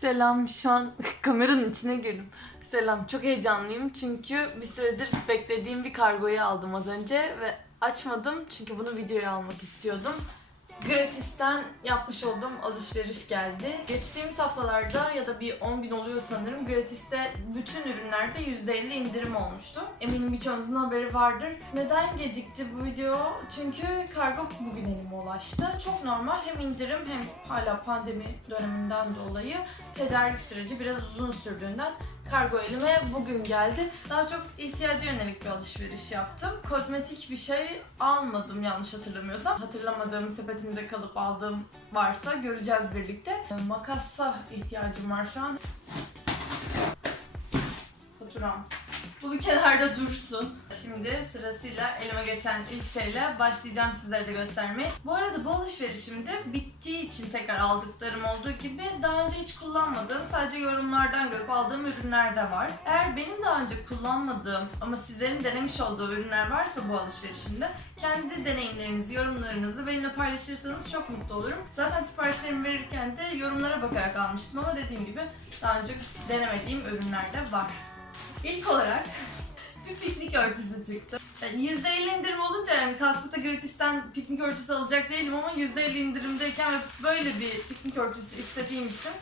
Selam şu an kameranın içine girdim. Selam çok heyecanlıyım çünkü bir süredir beklediğim bir kargoyu aldım az önce ve açmadım çünkü bunu videoya almak istiyordum. Gratis'ten yapmış olduğum alışveriş geldi. Geçtiğimiz haftalarda ya da bir 10 gün oluyor sanırım Gratis'te bütün ürünlerde %50 indirim olmuştu. Eminim birçoğunuzun haberi vardır. Neden gecikti bu video? Çünkü kargo bugün elime ulaştı. Çok normal hem indirim hem hala pandemi döneminden dolayı tedarik süreci biraz uzun sürdüğünden kargo elime bugün geldi. Daha çok ihtiyaca yönelik bir alışveriş yaptım. Kozmetik bir şey almadım yanlış hatırlamıyorsam. Hatırlamadığım sepetimde kalıp aldığım varsa göreceğiz birlikte. Makasa ihtiyacım var şu an. Faturam. Bu bir kenarda dursun. Şimdi sırasıyla elime geçen ilk şeyle başlayacağım sizlere de göstermeye. Bu arada bu alışverişimde bittiği için tekrar aldıklarım olduğu gibi daha önce hiç kullanmadığım, sadece yorumlardan görüp aldığım ürünler de var. Eğer benim daha önce kullanmadığım ama sizlerin denemiş olduğu ürünler varsa bu alışverişimde kendi deneyimlerinizi, yorumlarınızı benimle paylaşırsanız çok mutlu olurum. Zaten siparişlerimi verirken de yorumlara bakarak almıştım ama dediğim gibi daha önce denemediğim ürünler de var. İlk olarak bir piknik örtüsü çıktı. Yani %50 indirim olunca yani kalkıp da gratisten piknik örtüsü alacak değilim ama %50 indirimdeyken böyle bir piknik örtüsü istediğim için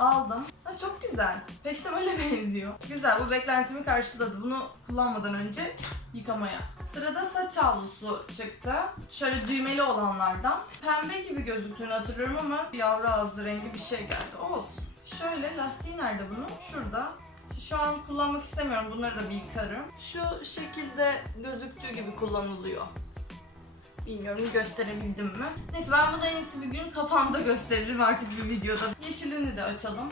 aldım. Ha, çok güzel. Peştemale benziyor. Güzel bu beklentimi karşıladı. Bunu kullanmadan önce yıkamaya. Sırada saç havlusu çıktı. Şöyle düğmeli olanlardan. Pembe gibi gözüktüğünü hatırlıyorum ama yavru ağzı rengi bir şey geldi. Olsun. Şöyle lastiği nerede bunun? Şurada. Şu an kullanmak istemiyorum. Bunları da bir yıkarım. Şu şekilde gözüktüğü gibi kullanılıyor. Bilmiyorum gösterebildim mi? Neyse ben bunu en iyisi bir gün kafamda gösteririm artık bir videoda. Yeşilini de açalım.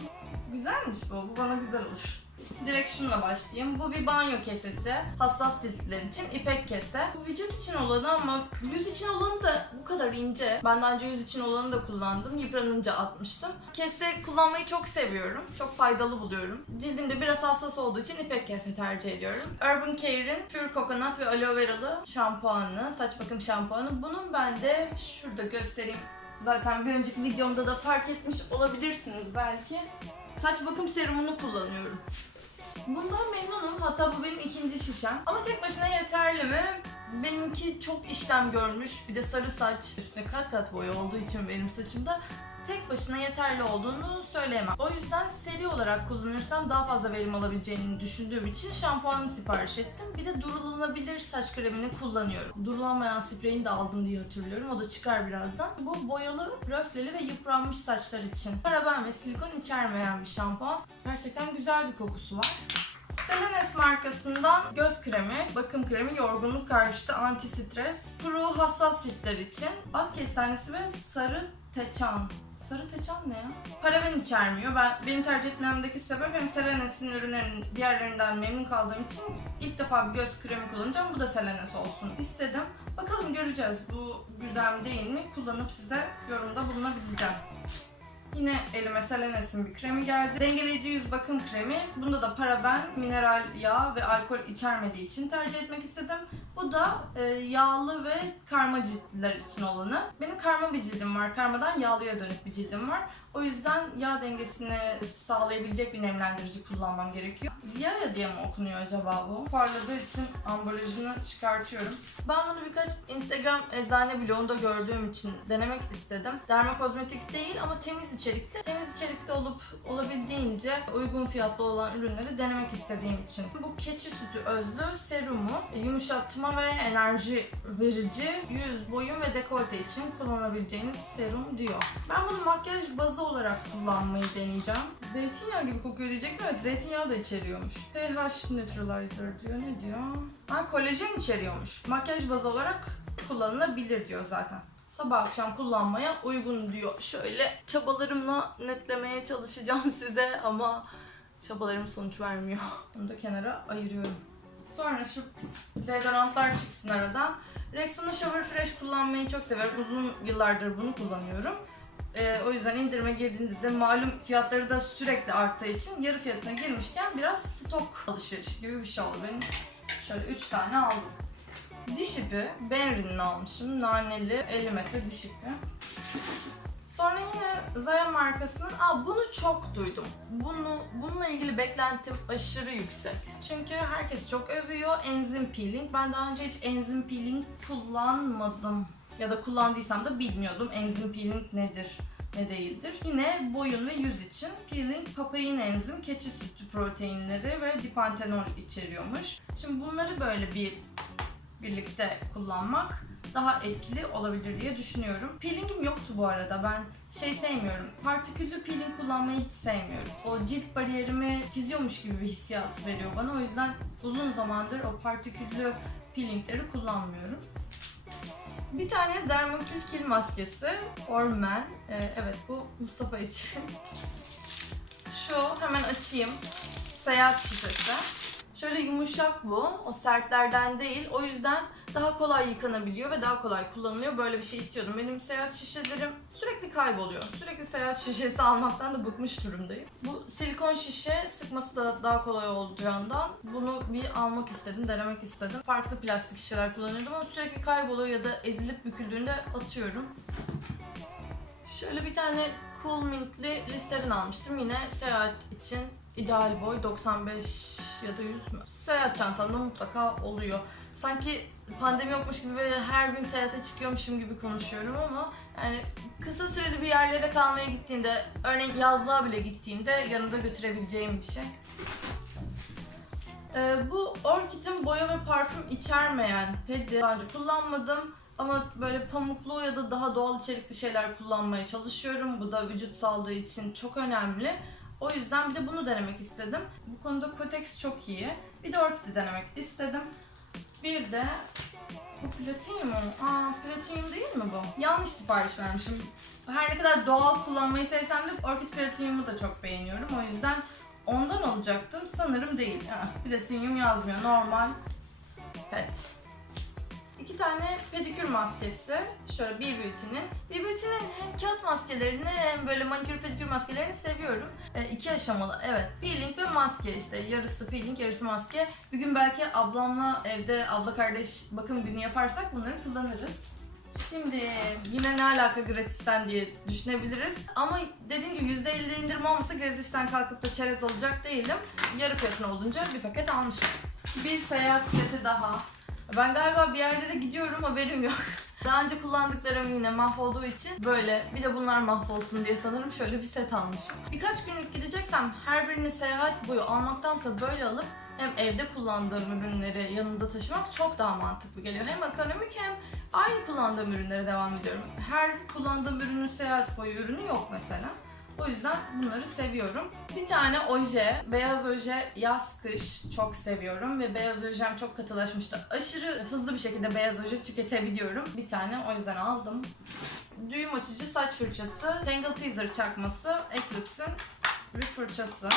Güzelmiş bu. Bu bana güzel olur. Direkt şununla başlayayım. Bu bir banyo kesesi. Hassas ciltler için ipek kese. Bu vücut için olanı ama yüz için olanı da bu kadar ince. Ben daha önce yüz için olanı da kullandım. Yıpranınca atmıştım. Kese kullanmayı çok seviyorum. Çok faydalı buluyorum. Cildimde biraz hassas olduğu için ipek kese tercih ediyorum. Urban Care'in Pure Coconut ve Aloe Vera'lı şampuanı, saç bakım şampuanı. Bunun ben de şurada göstereyim. Zaten bir önceki videomda da fark etmiş olabilirsiniz belki. Saç bakım serumunu kullanıyorum. Bundan memnunum. Hatta bu benim ikinci şişem. Ama tek başına yeterli mi? Benimki çok işlem görmüş. Bir de sarı saç. Üstüne kat kat boya olduğu için benim saçımda tek başına yeterli olduğunu söyleyemem. O yüzden seri olarak kullanırsam daha fazla verim alabileceğini düşündüğüm için şampuanı sipariş ettim. Bir de durulanabilir saç kremini kullanıyorum. Durulanmayan spreyini de aldım diye hatırlıyorum. O da çıkar birazdan. Bu boyalı, röfleli ve yıpranmış saçlar için. Paraben ve silikon içermeyen bir şampuan. Gerçekten güzel bir kokusu var. Selenes markasından göz kremi, bakım kremi, yorgunluk karşıtı anti stres, kuru hassas ciltler için, at kestanesi ve sarı teçan. Sarı teçan ne ya? Paraben içermiyor. Ben benim tercih etmemdeki sebep hem Selenes'in ürünlerinin diğerlerinden memnun kaldığım için ilk defa bir göz kremi kullanacağım. Bu da Selenes olsun istedim. Bakalım göreceğiz bu güzel mi değil mi? Kullanıp size yorumda bulunabileceğim. Yine elime Selenes'in bir kremi geldi. Dengeleyici yüz bakım kremi. Bunda da paraben, mineral yağ ve alkol içermediği için tercih etmek istedim. Bu da e, yağlı ve karma ciltliler için olanı. Benim karma bir cildim var. Karmadan yağlıya dönük bir cildim var. O yüzden yağ dengesini sağlayabilecek bir nemlendirici kullanmam gerekiyor. Ziyaya diye mi okunuyor acaba bu? Parladığı için ambalajını çıkartıyorum. Ben bunu birkaç Instagram eczane bloğunda gördüğüm için denemek istedim. Dermakozmetik değil ama temiz içerikli. Temiz içerikli olup olabildiğince uygun fiyatlı olan ürünleri denemek istediğim için. Bu keçi sütü özlü serumu yumuşatma ve enerji verici yüz, boyun ve dekolte için kullanabileceğiniz serum diyor. Ben bunu makyaj bazı olarak kullanmayı deneyeceğim. Zeytinyağı gibi kokuyor diyecektim. Evet zeytinyağı da içeriyormuş. pH neutralizer diyor. Ne diyor? Ha kolajen içeriyormuş. Makyaj bazı olarak kullanılabilir diyor zaten. Sabah akşam kullanmaya uygun diyor. Şöyle çabalarımla netlemeye çalışacağım size ama çabalarım sonuç vermiyor. Bunu da kenara ayırıyorum. Sonra şu deodorantlar çıksın aradan. Rexona Shower Fresh kullanmayı çok severim. Uzun yıllardır bunu kullanıyorum. Ee, o yüzden indirime girdiğinde de malum fiyatları da sürekli arttığı için yarı fiyatına girmişken biraz stok alışveriş gibi bir şey oldu benim. Şöyle 3 tane aldım. Diş ipi, Benrin'in almışım. Naneli 50 metre diş ipi. Sonra yine Zaya markasının, aa bunu çok duydum. Bunu bununla ilgili beklentim aşırı yüksek. Çünkü herkes çok övüyor enzim peeling. Ben daha önce hiç enzim peeling kullanmadım. Ya da kullandıysam da bilmiyordum enzim peeling nedir ne değildir. Yine boyun ve yüz için peeling papain enzim, keçi sütü proteinleri ve dipantenol içeriyormuş. Şimdi bunları böyle bir birlikte kullanmak daha etkili olabilir diye düşünüyorum. Peelingim yoktu bu arada. Ben şey sevmiyorum. Partiküllü peeling kullanmayı hiç sevmiyorum. O cilt bariyerimi çiziyormuş gibi bir hissiyat veriyor bana. O yüzden uzun zamandır o partiküllü peelingleri kullanmıyorum. Bir tane dermokül kil maskesi for men. Ee, evet bu Mustafa için. Şu hemen açayım. Seyahat şişesi. Şöyle yumuşak bu. O sertlerden değil. O yüzden daha kolay yıkanabiliyor ve daha kolay kullanılıyor. Böyle bir şey istiyordum. Benim seyahat şişelerim sürekli kayboluyor. Sürekli seyahat şişesi almaktan da bıkmış durumdayım. Bu silikon şişe sıkması da daha kolay olacağından bunu bir almak istedim, denemek istedim. Farklı plastik şişeler kullanıyordum ama sürekli kayboluyor ya da ezilip büküldüğünde atıyorum. Şöyle bir tane Cool Mint'li listerin almıştım. Yine seyahat için ideal boy 95 ya da 100 mü? Seyahat çantamda mutlaka oluyor. Sanki pandemi yokmuş gibi ve her gün seyahate çıkıyormuşum gibi konuşuyorum ama yani kısa süreli bir yerlere kalmaya gittiğimde, örneğin yazlığa bile gittiğimde yanımda götürebileceğim bir şey. Ee, bu Orchid'in boya ve parfüm içermeyen pedi daha önce kullanmadım. Ama böyle pamuklu ya da daha doğal içerikli şeyler kullanmaya çalışıyorum. Bu da vücut sağlığı için çok önemli. O yüzden bir de bunu denemek istedim. Bu konuda Kotex çok iyi. Bir de Orchid'i denemek istedim. Bir de bu platinyum mu? Aa platinyum değil mi bu? Yanlış sipariş vermişim. Her ne kadar doğal kullanmayı sevsem de Orchid platinyumu da çok beğeniyorum. O yüzden ondan alacaktım. Sanırım değil. Ha, platinyum yazmıyor. Normal pet. İki tane pedikür maskesi. Şöyle B Beauty'nin. B Beauty'nin hem kağıt maskelerini hem böyle manikür pedikür maskelerini seviyorum. E, iki aşamalı. Evet. Peeling ve maske işte. Yarısı peeling, yarısı maske. Bir gün belki ablamla evde abla kardeş bakım günü yaparsak bunları kullanırız. Şimdi yine ne alaka gratisten diye düşünebiliriz. Ama dediğim gibi %50 indirim olmasa gratisten kalkıp da çerez alacak değilim. Yarı fiyatına olunca bir paket almışım. Bir seyahat seti daha. Ben galiba bir yerlere gidiyorum haberim yok. Daha önce kullandıklarım yine mahvolduğu için böyle bir de bunlar mahvolsun diye sanırım şöyle bir set almışım. Birkaç günlük gideceksem her birini seyahat boyu almaktansa böyle alıp hem evde kullandığım ürünleri yanımda taşımak çok daha mantıklı geliyor. Hem ekonomik hem aynı kullandığım ürünlere devam ediyorum. Her kullandığım ürünün seyahat boyu ürünü yok mesela. O yüzden bunları seviyorum. Bir tane oje, beyaz oje yaz kış çok seviyorum ve beyaz ojem çok katılaşmıştı. Aşırı hızlı bir şekilde beyaz oje tüketebiliyorum. Bir tane o yüzden aldım. Düğüm açıcı saç fırçası, Tangle Teaser çakması, Eclipse'in bir fırçası.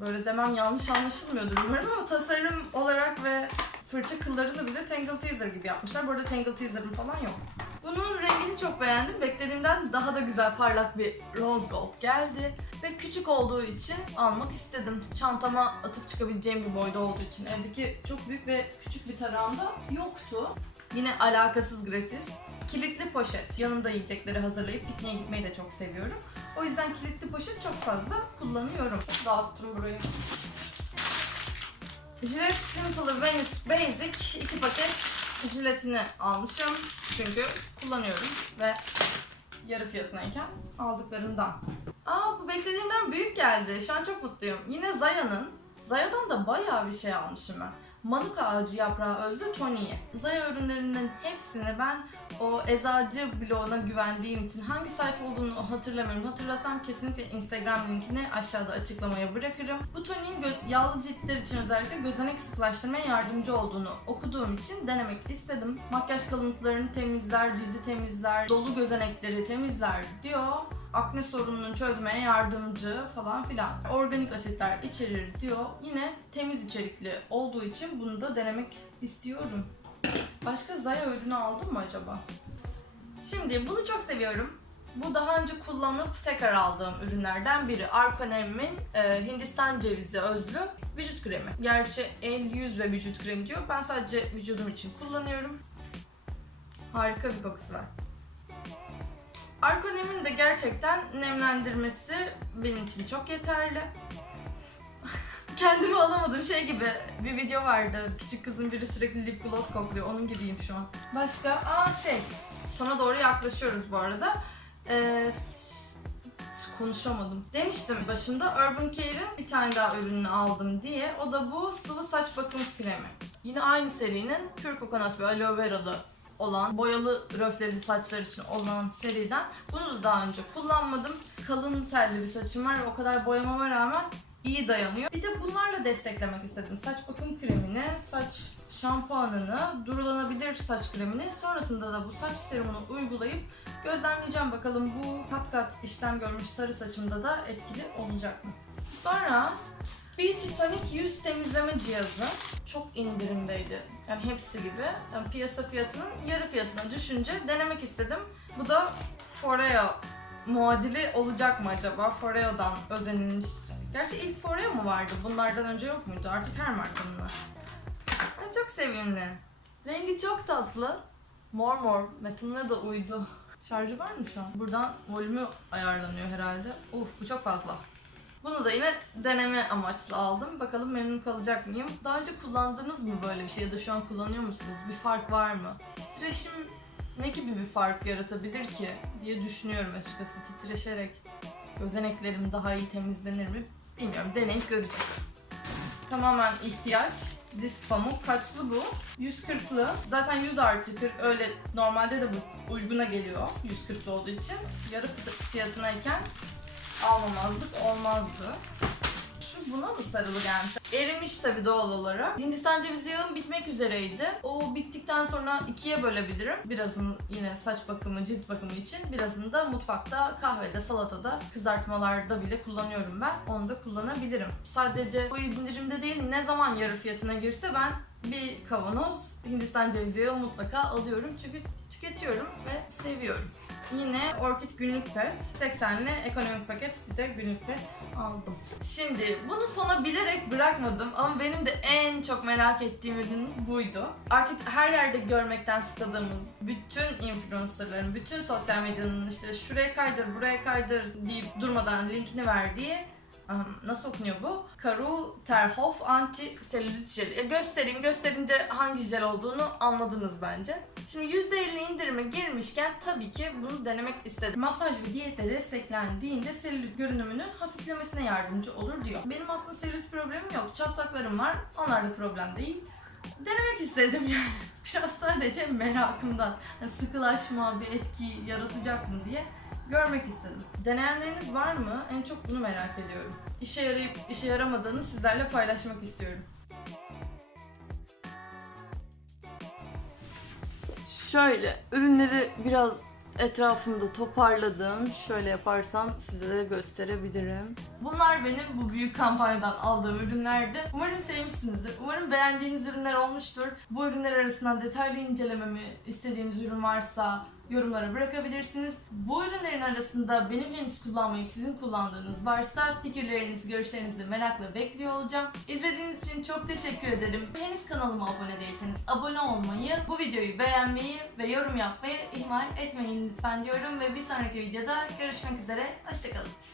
Böyle demem yanlış anlaşılmıyordur umarım ama tasarım olarak ve fırça kıllarını bile Tangle Teaser gibi yapmışlar. Bu arada Tangle Teaser'ım falan yok. Bunun rengini çok beğendim. Beklediğimden daha da güzel parlak bir rose gold geldi. Ve küçük olduğu için almak istedim. Çantama atıp çıkabileceğim bir boyda olduğu için. Evdeki çok büyük ve küçük bir tarağımda yoktu. Yine alakasız gratis. Kilitli poşet. Yanında yiyecekleri hazırlayıp pikniğe gitmeyi de çok seviyorum. O yüzden kilitli poşet çok fazla kullanıyorum. Dağıttım burayı. Gillette Simple Venus Basic 2 paket jiletini almışım. Çünkü kullanıyorum ve yarı fiyatınayken aldıklarımdan. Aa bu beklediğimden büyük geldi. Şu an çok mutluyum. Yine Zaya'nın. Zaya'dan da bayağı bir şey almışım ben. Manuka ağacı yaprağı özlü toniği. Zaya ürünlerinin hepsini ben o eczacı bloğuna güvendiğim için hangi sayfa olduğunu hatırlamıyorum. Hatırlasam kesinlikle Instagram linkini aşağıda açıklamaya bırakırım. Bu toniğin yağlı ciltler için özellikle gözenek sıklaştırmaya yardımcı olduğunu okuduğum için denemek istedim. Makyaj kalıntılarını temizler, cildi temizler, dolu gözenekleri temizler diyor akne sorununu çözmeye yardımcı falan filan. Organik asitler içerir diyor. Yine temiz içerikli olduğu için bunu da denemek istiyorum. Başka Zaya ürünü aldım mı acaba? Şimdi bunu çok seviyorum. Bu daha önce kullanıp tekrar aldığım ürünlerden biri. Arkonem'in e, Hindistan cevizi özlü vücut kremi. Gerçi el, yüz ve vücut kremi diyor. Ben sadece vücudum için kullanıyorum. Harika bir kokusu var. Arkonem'in de gerçekten nemlendirmesi benim için çok yeterli. Kendimi alamadım şey gibi bir video vardı. Küçük kızın biri sürekli lip gloss kokluyor. Onun gibiyim şu an. Başka? Aa şey. Sona doğru yaklaşıyoruz bu arada. Ee, konuşamadım. Demiştim başında Urban Care'in bir tane daha ürününü aldım diye. O da bu sıvı saç bakım kremi. Yine aynı serinin pür kokonat ve aloe veralı olan boyalı röfleli saçlar için olan seriden. Bunu da daha önce kullanmadım. Kalın telli bir saçım var ve o kadar boyamama rağmen iyi dayanıyor. Bir de bunlarla desteklemek istedim. Saç bakım kremini, saç şampuanını, durulanabilir saç kremini, sonrasında da bu saç serumunu uygulayıp gözlemleyeceğim bakalım bu kat kat işlem görmüş sarı saçımda da etkili olacak mı? Sonra Beauty Sonic yüz temizleme cihazı çok indirimdeydi. Yani hepsi gibi. Yani piyasa fiyatının yarı fiyatına düşünce denemek istedim. Bu da Foreo muadili olacak mı acaba? Foreo'dan özenilmiş. Gerçi ilk Foreo mu vardı? Bunlardan önce yok muydu? Artık her markanın var. Ay, çok sevimli. Rengi çok tatlı. Mor mor. Metinle de uydu. Şarjı var mı şu an? Buradan volümü ayarlanıyor herhalde. Uf bu çok fazla. Bunu da yine deneme amaçlı aldım. Bakalım memnun kalacak mıyım? Daha önce kullandınız mı böyle bir şey ya da şu an kullanıyor musunuz? Bir fark var mı? Titreşim ne gibi bir fark yaratabilir ki diye düşünüyorum açıkçası. Titreşerek gözeneklerim daha iyi temizlenir mi? Bilmiyorum. Deneyip göreceğiz. Tamamen ihtiyaç. Disk pamuk. Kaçlı bu? 140'lı. Zaten 100 artı 40 öyle normalde de bu uyguna geliyor 140'lı olduğu için. Yarı fiyatınayken almamazlık olmazdı. Şu buna mı sarılı gelmiş? Erimiş tabii doğal olarak. Hindistan cevizi yağım bitmek üzereydi. O bittikten sonra ikiye bölebilirim. Birazını yine saç bakımı, cilt bakımı için. Birazını da mutfakta, kahvede, salatada, kızartmalarda bile kullanıyorum ben. Onu da kullanabilirim. Sadece bu indirimde değil ne zaman yarı fiyatına girse ben bir kavanoz Hindistan cevizi yağı mutlaka alıyorum. Çünkü tüketiyorum ve seviyorum. Yine Orchid günlük pet. 80'li ekonomik paket bir de günlük pet aldım. Şimdi bunu sona bilerek bırakmadım ama benim de en çok merak ettiğim ürün buydu. Artık her yerde görmekten sıkıldığımız bütün influencerların, bütün sosyal medyanın işte şuraya kaydır, buraya kaydır deyip durmadan linkini verdiği Nasıl okunuyor bu? Karu Terhof Anti Selülit Jeli. E, göstereyim. Gösterince hangi jel olduğunu anladınız bence. Şimdi %50 indirime girmişken tabii ki bunu denemek istedim. Masaj ve diyetle desteklendiğinde selülit görünümünün hafiflemesine yardımcı olur diyor. Benim aslında selülit problemim yok. Çatlaklarım var. Onlar da problem değil. Denemek istedim yani. Biraz sadece merakımdan. Yani sıkılaşma bir etki yaratacak mı diye görmek istedim. Deneyenleriniz var mı? En çok bunu merak ediyorum. İşe yarayıp işe yaramadığını sizlerle paylaşmak istiyorum. Şöyle ürünleri biraz etrafımda toparladım. Şöyle yaparsam size de gösterebilirim. Bunlar benim bu büyük kampanyadan aldığım ürünlerdi. Umarım sevmişsinizdir. Umarım beğendiğiniz ürünler olmuştur. Bu ürünler arasından detaylı incelememi istediğiniz ürün varsa yorumlara bırakabilirsiniz. Bu ürünlerin arasında benim henüz kullanmayıp sizin kullandığınız varsa fikirlerinizi, görüşlerinizi merakla bekliyor olacağım. İzlediğiniz için çok teşekkür ederim. Henüz kanalıma abone değilseniz abone olmayı, bu videoyu beğenmeyi ve yorum yapmayı ihmal etmeyin lütfen diyorum ve bir sonraki videoda görüşmek üzere. Hoşçakalın.